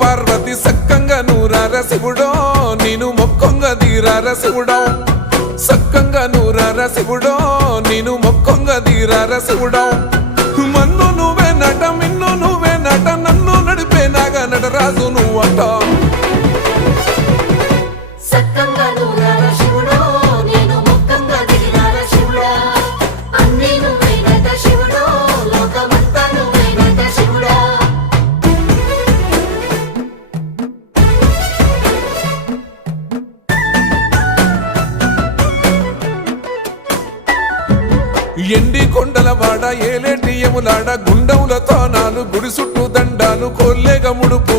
పార్వతి సక్కంగా నూరార శివుడో నేను మొక్కంగా తీరార శివుడో సక్కంగా నూరార శివుడో నేను మొక్కంగా తీరార శివుడో మన్ను నువ్వే నట మిన్ను నువ్వే నట నన్ను నడిపే నాగా నటరాజు నువ్వంట ఎండి కొండల వాడ ఏలేటి యములాడ గుండముల తానాలు గుడి చుట్టూ దండాలు కోల్లేగ ముడుపు